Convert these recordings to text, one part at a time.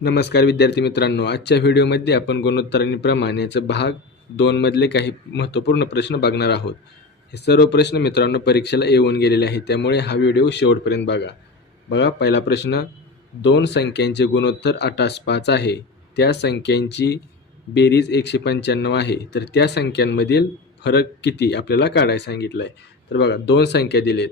नमस्कार विद्यार्थी मित्रांनो आजच्या व्हिडिओमध्ये आपण गुणोत्तरांनी याचं भाग दोनमधले काही महत्त्वपूर्ण प्रश्न बघणार आहोत. हे सर्व प्रश्न मित्रांनो परीक्षेला येऊन गेलेले आहेत त्यामुळे हा व्हिडिओ शेवटपर्यंत बघा. बघा पहिला प्रश्न दोन संख्यांचे गुणोत्तर आठास पाच आहे. त्या संख्यांची बेरीज एकशे पंच्याण्णव आहे. तर त्या संख्यांमधील फरक किती? आपल्याला काढायला सांगितलं आहे तर बघा दोन संख्या दिलेत.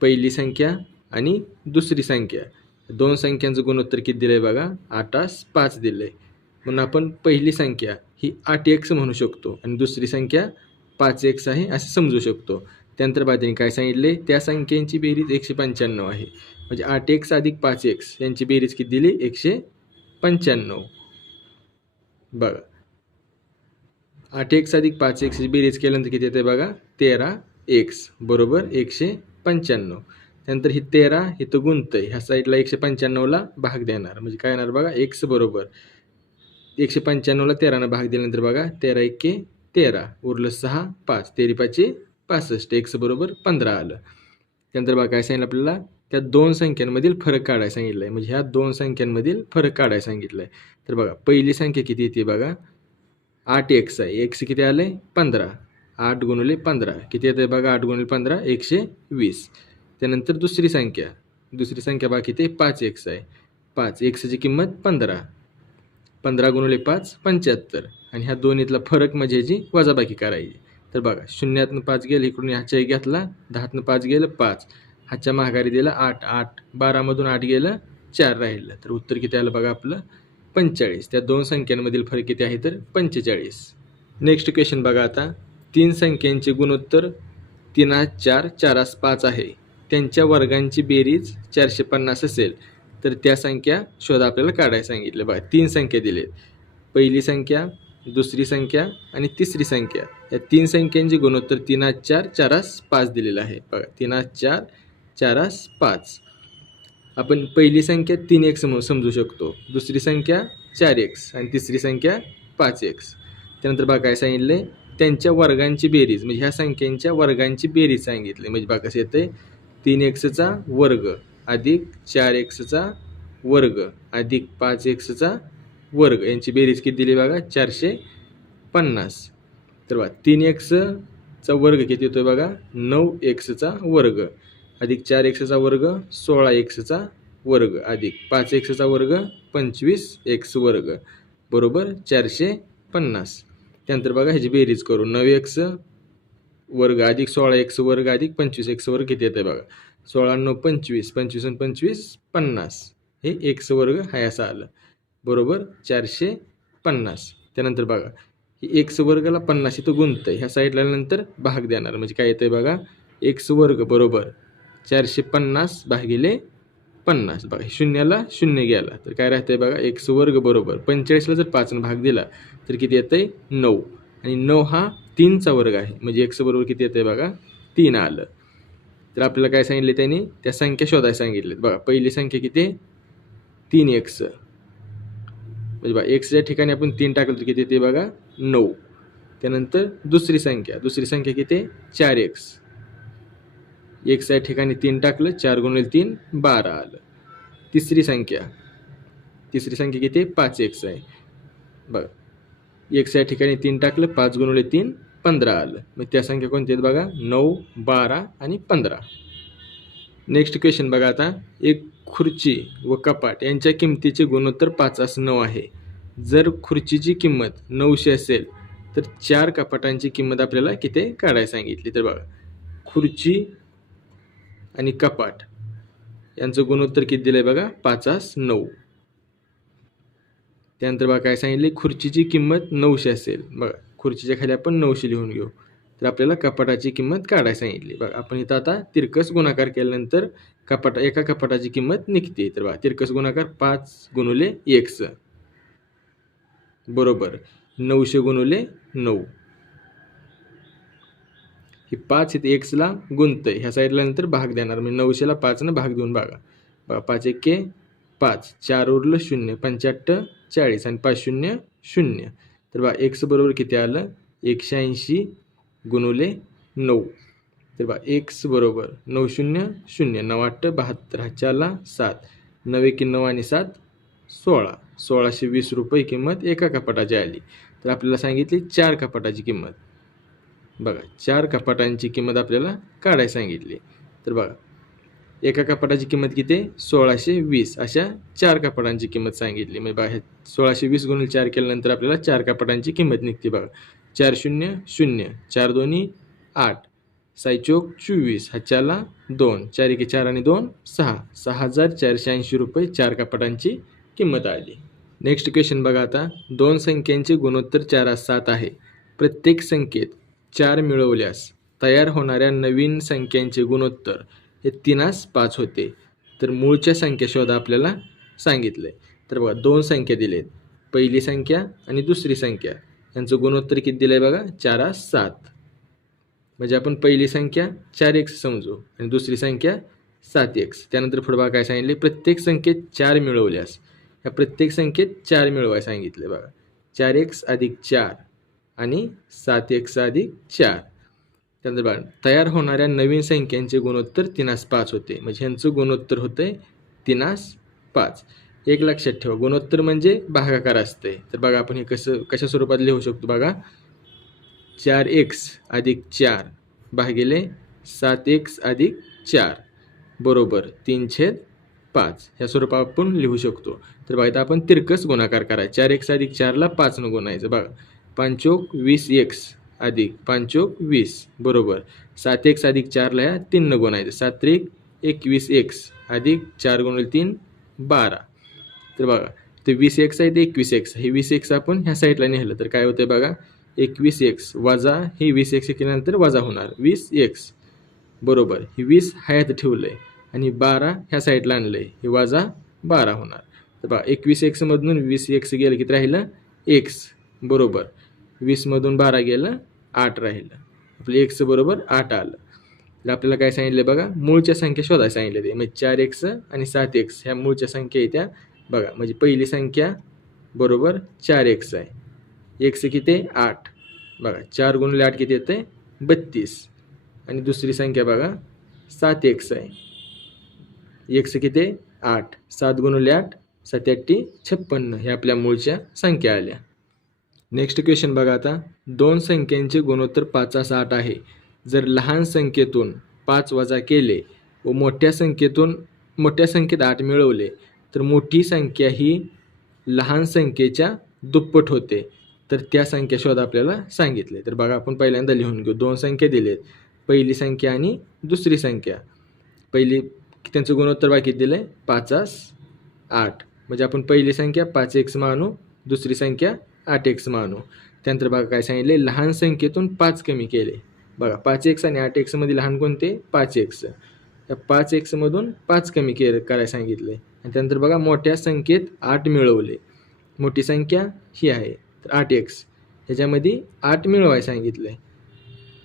पहिली संख्या आणि दुसरी संख्या. दोन संख्यांचं गुणोत्तर किती दिलं आहे बघा? आठास पाच दिलं आहे म्हणून आपण पहिली संख्या ही आठ एक्स म्हणू शकतो आणि दुसरी संख्या पाच एक्स आहे असं समजू शकतो. त्यानंतर बाजूने काय सांगितले? त्या संख्यांची बेरीज एकशे पंच्याण्णव आहे. म्हणजे आठ एक्स अधिक पाच एक्स यांची बेरीज किती दिली? एकशे पंच्याण्णव. बघा. आठ एक्स अधिक पाच एक्सची बेरीज केल्यानंतर किती येते बघा? तेरा एक्स. बरोबर? एकशे पंच्याण्णव. त्यानंतर ही तेरा इथं गुंत ह्या साईडला एकशे पंच्याण्णवला भाग देणार. म्हणजे काय येणार बघा एक्स बरोबर. एकशे पंच्याण्णवला तेरानं भाग दिल्यानंतर बघा तेरा एक्के तेरा उरलं सहा पाच तेरी पाचशे पासष्ट एक्स बरोबर पंधरा आलं. त्यानंतर बघा काय सांगितलं आपल्याला? त्या दोन संख्यांमधील फरक काढायला सांगितलं आहे म्हणजे ह्या दोन संख्यांमधील फरक काढायला सांगितलं आहे तर बघा पहिली संख्या किती येते बघा? आठ एक्स आहे. एक्स किती आलं आहे पंधरा. आठ गुणले पंधरा. किती येतं आहे बघा? आठ गुणले पंधरा एकशे वीस. त्यानंतर दुसरी संख्या. दुसरी संख्या बाकी ते पाच एक्स आहे. पाच एक्सची किंमत पंधरा. पंधरा गुणुले पाच पंच्याहत्तर. आणि ह्या दोन्हीतला फरक म्हणजे जी वजाबाकी करायची. तर बघा शून्यातनं पाच गेलं इकडून ह्याच्या एक घेतला दहातनं पाच गेलं पाच. ह्याच्या माघारी दिला आठ आठ. बारामधून आठ गेलं चार राहिलं. तर उत्तर किती आलं बघा आपलं? पंचेचाळीस. त्या दोन संख्यांमधील फरक किती आहे तर पंचेचाळीस. नेक्स्ट क्वेश्चन बघा आता. तीन संख्यांचे गुणोत्तर तीनास चार चारास पाच आहे. त्यांच्या वर्गांची बेरीज चारशे पन्नास असेल तर त्या संख्या शोधा आपल्याला काढायला सांगितलं बघा तीन संख्या दिलेत. पहिली संख्या दुसरी संख्या आणि तिसरी संख्या. या तीन संख्यांची गुणोत्तर तीनास चार चारास पाच दिलेलं आहे. बघा तीनास चार चारास पाच. आपण पहिली संख्या तीन एक्स सम समजू शकतो. दुसरी संख्या चार एक्स आणि तिसरी संख्या पाच एक्स. त्यानंतर बघा काय सांगितलं त्यांच्या वर्गांची बेरीज म्हणजे ह्या संख्यांच्या वर्गांची बेरीज सांगितली. म्हणजे बघा कसं येतं तीन एक्सचा वर्ग अधिक चार एक्सचा वर्ग अधिक पाच एक्सचा वर्ग. यांची बेरीज किती दिली बघा? चारशे पन्नास. तर बघा तीन एक्सचा वर्ग किती येतोय बघा? नऊ एक्सचा वर्ग. अधिक चार एक्सचा वर्ग सोळा एक्सचा वर्ग. अधिक पाच एक्सचा वर्ग पंचवीस एक्स वर्ग. बरोबर? चारशे पन्नास. त्यानंतर बघा ह्याची बेरीज करू. नऊ एक्स वर्ग अधिक सोळा एक्स वर्ग अधिक पंचवीस एक्स वर्ग किती येतं बघा? सोळा नऊ पंचवीस पंचवीस आणि पंचवीस पन्नास. हे एक्स वर्ग हाय असं आलं. बरोबर? चारशे पन्नास. त्यानंतर बघा ही एक्स वर्गाला पन्नास इथं गुंत ह्या साईडला नंतर भाग देणार. म्हणजे काय येतं बघा? एक्स वर्ग बरोबर? चारशे पन्नास भागिले पन्नास. बघा शून्याला शून्य गेला. तर काय राहतंय बघा? एक्स वर्ग बरोबर? पंचेचाळीसला जर पाचनं भाग दिला तर किती येतंय? नऊ. आणि नऊ हा तीनचा वर्ग आहे. म्हणजे एक्स बरोबर किती येतं आहे बघा? तीन आलं. तर आपल्याला काय सांगितले त्यांनी? त्या संख्या शोधायला सांगितले बघा पहिली संख्या किती? आहे तीन एक्स. म्हणजे बघा एक्सच्या ठिकाणी आपण तीन टाकलं तर किती येते बघा? नऊ. त्यानंतर दुसरी संख्या. दुसरी संख्या किती? आहे चार एक्स. एक्सच्या ठिकाणी तीन टाकलं चार गुणिले तीन बारा आलं. तिसरी संख्या. तिसरी संख्या किती? आहे पाच एक्स आहे. बघा एक्स या ठिकाणी तीन टाकलं पाच गुणवले तीन पंधरा आलं. मग त्या संख्या कोणत्या आहेत बघा? नऊ बारा आणि पंधरा. नेक्स्ट क्वेश्चन बघा आता. एक खुर्ची व कपाट यांच्या किमतीचे गुणोत्तर पाच असं नऊ आहे. जर खुर्चीची किंमत नऊशे असेल तर चार कपाटांची किंमत आपल्याला किती काढायला सांगितली? तर बघा खुर्ची आणि कपाट यांचं गुणोत्तर किती दिलं आहे बघा पाचास नऊ. त्यानंतर बघा काय सांगितले खुर्चीची किंमत नऊशे असेल. बघा खुर्चीच्या खाली आपण नऊशे लिहून घेऊ. तर आपल्याला कपाटाची किंमत काढायला सांगितली. बघा आपण इथं आता तिरकस गुणाकार केल्यानंतर कपाटा एका कपाटाची किंमत निघते. तर बघा तिरकस गुणाकार पाच गुणुले एक्स. बरोबर. नऊशे गुणुले नऊ. ही पाच इथे एक्सला गुंतय ह्या साईडला नंतर भाग देणार. म्हणजे नऊशेला पाचनं भाग देऊन बघा. बघा पाच एक्के पाच चार उरलं शून्य पंच्याहत्तर चाळीस आणि पाच शून्य शून्य. तर बा एक्स बरोबर किती आलं? एकशे ऐंशी गुणुले नऊ. तर बा एक्स बरोबर नऊ शून्य शून्य नऊ आठ बहात्तर हा चारला सात. नवे की नऊ आणि सात सोळा. सोळाशे वीस रुपये किंमत एका कपाटाची आली. तर आपल्याला सांगितली चार कपाटाची किंमत. बघा चार कपाटांची किंमत आपल्याला काढायला सांगितली. तर बघा एका कपाटाची किंमत किती? सोळाशे वीस. अशा चार कपाटांची किंमत सांगितली. म्हणजे बघा सोळाशे वीस गुणिले चार केल्यानंतर आपल्याला चार कपाटांची किंमत निघते बघा. चार शून्य शून्य. चार दोन्ही आठ. साईचोक चोवीस. हा दोन. चार एके चार आणि दोन सहा. सहा हजार चारशे ऐंशी रुपये चार कपाटांची किंमत आली. नेक्स्ट क्वेश्चन बघा आता. दोन संख्यांचे गुणोत्तर चार सात आहे. प्रत्येक संख्येत चार मिळवल्यास तयार होणाऱ्या नवीन संख्यांचे गुणोत्तर हे तिनास पाच होते. तर मूळच्या संख्या शोधा आपल्याला सांगितलं. आहे तर बघा दोन संख्या दिलेत. पहिली संख्या आणि दुसरी संख्या. यांचं गुणोत्तर किती दिलं आहे बघा? चारास सात. म्हणजे आपण पहिली संख्या चार एक्स समजू आणि दुसरी संख्या सात एक्स. त्यानंतर पुढे बघा काय सांगितले? प्रत्येक संख्येत चार मिळवल्यास. या प्रत्येक संख्येत चार मिळवाय सांगितले बघा. चार एक्स अधिक चार आणि सात एक्स अधिक चार. त्यानंतर बघा तयार होणाऱ्या नवीन संख्यांचे गुणोत्तर तिनास पाच होते. म्हणजे ह्यांचं गुणोत्तर होतंय तिनास पाच. एक लक्षात ठेवा गुणोत्तर म्हणजे भागाकार असते तर बघा आपण हे कसं कशा स्वरूपात लिहू शकतो बघा. चार एक्स अधिक चार भागिले सात एक्स अधिक चार. बरोबर तीन छेद पाच. ह्या स्वरूपात आपण लिहू शकतो. तर बघा इथं आपण तिरकस गुणाकार करायचा चार एक्स अधिक चारला पाचनं गुणायचं. बघा पांचोक वीस एक्स. अधिक पांचोक वीस. बरोबर. सात एक्स अधिक चारला ह्या गुण आहेत सात त्रिक एकवीस एक्स अधिक चार गुणिले तीन बारा. तर बघा ते वीस एक्स आहे ते एकवीस एक्स. हे वीस एक्स आपण ह्या साईडला नेलं. तर काय होतं बघा? एकवीस एक्स वजा हे वीस एक्स केल्यानंतर वजा होणार. वीस एक्स. बरोबर. हे वीस हयात ठेवलं आहे आणि बारा ह्या साईडला आणलं आहे हे वजा बारा होणार. तर बघा एकवीस एक्समधून वीस एक्स गेलं किती राहिलं एक्स. बरोबर. वीसमधून बारा गेलं आठ राहिलं. आपलं एक्स बरोबर आठ आलं. तर आपल्याला काय सांगितलं बघा? मूळच्या संख्या शोधायला सांगितलं ते. म्हणजे चार एक्स आणि सात एक्स ह्या मूळच्या संख्या येत्या बघा म्हणजे पहिली संख्या बरोबर चार एक्स आहे. एक्स किती आठ. बघा चार गुणले आठ किती येते बत्तीस. आणि दुसरी संख्या बघा सात एक्स आहे. एक्स किती आठ. सात गुणले आठ सत्याट्टी छप्पन्न ह्या आपल्या मूळच्या संख्या आल्या. नेक्स्ट क्वेश्चन बघा आता. दोन संख्यांचे गुणोत्तर पाचा आठ आहे. जर लहान संख्येतून पाच वजा केले व मोठ्या संख्येतून मोठ्या संख्येत आठ मिळवले तर मोठी संख्या ही लहान संख्येच्या दुप्पट होते. तर त्या संख्या शोध आपल्याला सांगितले. तर बघा आपण पहिल्यांदा लिहून घेऊ. दोन संख्या दिलेत. पहिली संख्या आणि दुसरी संख्या. पहिली त्यांचं गुणोत्तर बाकी दिलं आहे पाचास आठ. म्हणजे आपण पहिली संख्या पाच एक्स मानू दुसरी संख्या आठ एक्स मानू. त्यानंतर बघा काय सांगितले लहान संख्येतून पाच कमी केले. बघा पाच एक्स आणि आठ एक्समध्ये लहान कोणते? पाच एक्स त्या पाच एक्समधून पाच कमी के करायला सांगितले. आणि त्यानंतर बघा मोठ्या संख्येत आठ मिळवले. मोठी संख्या ही आहे. तर आठ एक्स ह्याच्यामध्ये आठ मिळवाय सांगितलं. आहे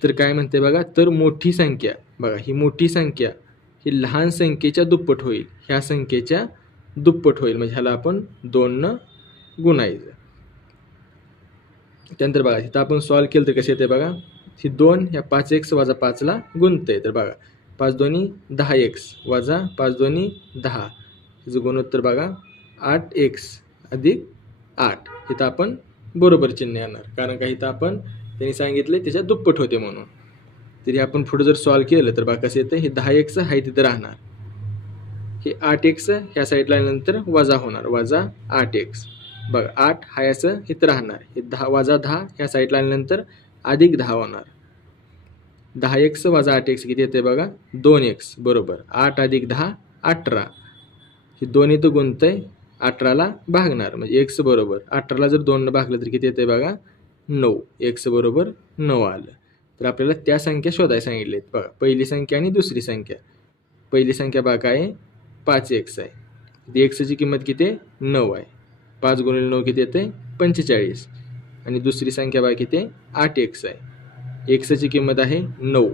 तर काय म्हणते बघा तर मोठी संख्या. बघा ही मोठी संख्या ही लहान संख्येच्या दुप्पट होईल. ह्या संख्येच्या दुप्पट होईल. म्हणजे ह्याला आपण दोननं गुणायचं. त्यानंतर बघा इथं आपण सॉल्व केलं तर कसं येते बघा? ही दोन ह्या पाच एक्स वजा पाचला गुणते. तर बघा पाच दोन्ही दहा एक्स वजा पाच दोन्ही दहा. त्याचं गुणोत्तर बघा आठ एक्स अधिक आठ. इथं आपण बरोबर चिन्ह येणार. कारण का इथं आपण त्यांनी सांगितले त्याच्या दुप्पट होते म्हणून. तरी आपण पुढं जर सॉल्व केलं तर बघा कसं येतं? हे दहा एक्स आहे तिथं राहणार. हे आठ एक्स ह्या साईडला आल्यानंतर वजा होणार. वजा आठ एक्स बघा आठ हा याचं इथं राहणार. हे दहा वजा दहा ह्या साईडला आल्यानंतर अधिक दहा होणार. दहा एक्स वजा आठ एक्स किती येते बघा? दोन एक्स बरोबर. आठ अधिक दहा अठरा. हे दोन इथं आहे अठराला भागणार. म्हणजे एक्स बरोबर. अठराला जर दोननं भागलं तर किती येते बघा? नऊ. एक्स बरोबर नऊ आलं. तर आपल्याला त्या संख्या शोधायला सांगितलेत. बघा पहिली संख्या आणि दुसरी संख्या. पहिली संख्या बघा काय? आहे पाच एक्स आहे. एक्सची किंमत किती? आहे नऊ आहे. पाच गुणिले नऊ किती येते? पंचेचाळीस. आणि दुसरी संख्या बघा किती? आठ एक्स आहे. एक्सची किंमत आहे नऊ.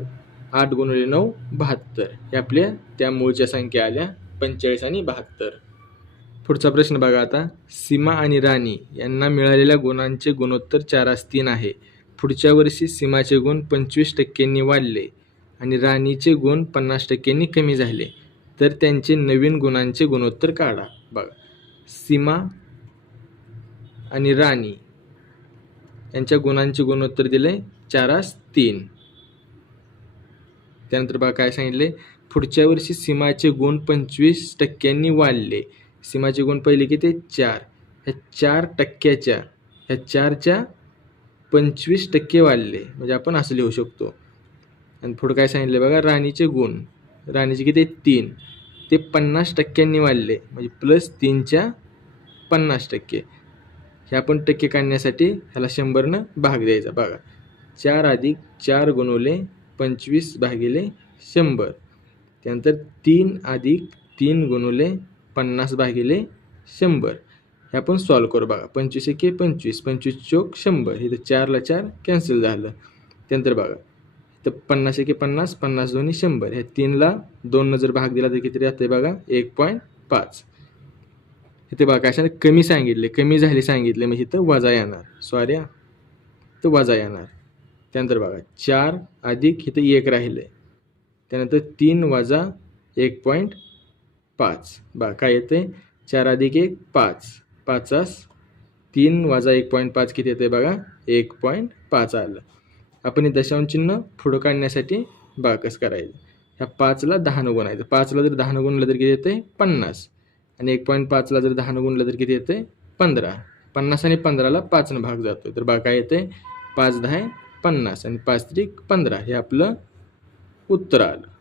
आठ गुणिले नऊ बहात्तर. हे आपल्या त्या मूळच्या संख्या आल्या पंचेचाळीस आणि बहात्तर. पुढचा प्रश्न बघा आता. सीमा आणि राणी यांना मिळालेल्या गुणांचे गुणोत्तर चारास तीन आहे. पुढच्या वर्षी सीमाचे गुण पंचवीस टक्क्यांनी वाढले आणि राणीचे गुण पन्नास टक्क्यांनी कमी झाले. तर त्यांचे नवीन गुणांचे गुणोत्तर काढा. बघा. सीमा आणि राणी. यांच्या गुणांचे गुणोत्तर दिले चारास तीन. त्यानंतर बघा काय सांगितले? पुढच्या वर्षी सीमाचे गुण पंचवीस टक्क्यांनी वाढले. सीमाचे गुण पहिले किती? चार. ह्या चार टक्क्याच्या ह्या चारच्या पंचवीस टक्के वाढले. म्हणजे आपण असं लिहू शकतो. आणि पुढं काय सांगितलं बघा? राणीचे गुण. राणीचे किती? तीन. ते पन्नास टक्क्यांनी वाढले. म्हणजे प्लस तीनच्या पन्नास टक्के. ह्या पण टक्के काढण्यासाठी ह्याला शंभरनं भाग द्यायचा बघा. चार अधिक चार गुणवले पंचवीस भागिले शंभर. त्यानंतर तीन अधिक तीन गुणवले पन्नास भागिले शंभर. हे पण सॉल्व करू बघा. पंचवीस एके पंचवीस पंचवीस चोक शंभर. इथं चारला चार कॅन्सल झालं. त्यानंतर बघा. इथं पन्नास एके पन्नास पन्नास दोन्ही शंभर. ह्या तीनला दोननं जर भाग दिला तर किती राहते बघा? एक पॉईंट पाच. इथे बघा कशाने कमी सांगितले कमी झाले सांगितले म्हणजे इथं वजा येणार. सॉरी हा. तर वजा येणार. त्यानंतर बघा चार अधिक इथं एक राहिले. त्यानंतर तीन वजा एक पॉईंट पाच. बघा काय येते चार अधिक एक पाच. पाचास तीन वजा एक पॉईंट पाच किती येते बघा? एक पॉईंट पाच आलं. आपण हे दशांश चिन्ह पुढं काढण्यासाठी बघा कसं करायचं. ह्या पाचला दहानं गुणायचं पाचला जर दहानं गुणलं तर किती येते पन्नास. आणि एक पॉईंट पाचला जर दहानं गुणलं तर किती येते पंधरा. पन्नास आणि पंधराला पाचनं भाग जातो तर बा काय येते पाच दहा पन्नास. आणि पाच त्रिक पंधरा हे आपलं उत्तर आलं.